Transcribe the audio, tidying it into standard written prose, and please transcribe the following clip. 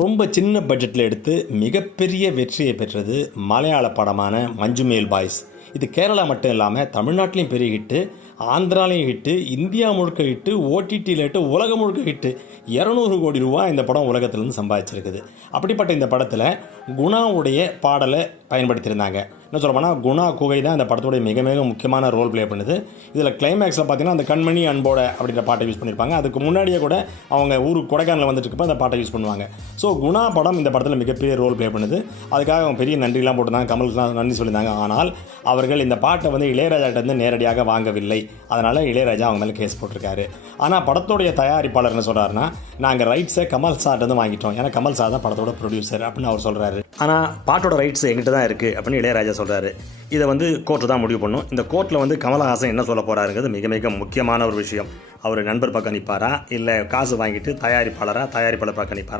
ரொம்ப சின்ன பட்ஜெட்டில் எடுத்து மிகப்பெரிய வெற்றியை பெற்றது மலையாள படமான மஞ்சுமேல் பாய்ஸ். இது கேரளா மட்டும் இல்லாமல் தமிழ்நாட்டிலையும் பெரிய ஹிட்டு, ஆந்திராலையும் ஹிட்டு, இந்தியா முழுக்க ஹிட்டு, ஓடிடியில் ஹிட்டு, உலகம் முழுக்க ஹிட்டு. 200 கோடி ரூபா இந்த படம் உலகத்துலேருந்து சம்பாதிச்சிருக்குது. அப்படிப்பட்ட இந்த படத்தில் குணாவுடைய பாடலை பயன்படுத்தியிருந்தாங்க. என்ன சொல்ல போனால் குணா குகை தான் இந்த படத்துடைய மிக மிக முக்கியமான ரோல் ப்ளே பண்ணுது. இதில் கிளைமேக்ஸில் பார்த்தீங்கன்னா அந்த கண்மணி அன்போட அப்படின்ற பாட்டை யூஸ் பண்ணியிருப்பாங்க. அதுக்கு முன்னாடியே கூட அவங்க ஊருக்கு கொடைக்கானல் வந்துட்டு இருக்கப்போ அந்த பாட்டை யூஸ் பண்ணுவாங்க. ஸோ குணா படம் இந்த படத்தில் மிகப்பெரிய ரோல் ப்ளே பண்ணுது. அதுக்காக அவங்க பெரிய நன்றிலாம் போட்டிருந்தாங்க, கமலுக்குலாம் நன்றி சொல்லியிருந்தாங்க. ஆனால் அவர்கள் இந்த பாட்டை வந்து இளையராஜாட்ட வந்து நேரடியாக வாங்கவில்லை. அதனால் இளையராஜா அவங்க மேலே கேஸ் போட்டிருக்காரு. ஆனால் படத்துடைய தயாரிப்பாளர் என்ன சொல்கிறாருன்னா, நாங்கள் ரைட்ஸை கமல் சார்ட்டு வாங்கிட்டோம், ஏன்னா கமல் சார் தான் படத்தோட ப்ரொடியூசர் அப்படின்னு அவர் சொல்கிறாரு. ஆனால் பாட்டோட ரைட்ஸ் எங்கிட்ட தான் இருக்குது அப்படின்னு இளையராஜா சொல்கிறாரு. இதை வந்து கோர்ட்டு தான் முடிவு பண்ணும். இந்த கோர்ட்டில் வந்து கமலஹாசன் என்ன சொல்ல போகிறாருங்கிறது மிக மிக முக்கியமான ஒரு விஷயம். அவர் நண்பர் பக்கம் நிற்பாரா, இல்லை காசு வாங்கிட்டு தயாரிப்பாளர் பக்கம் நிற்பாரா?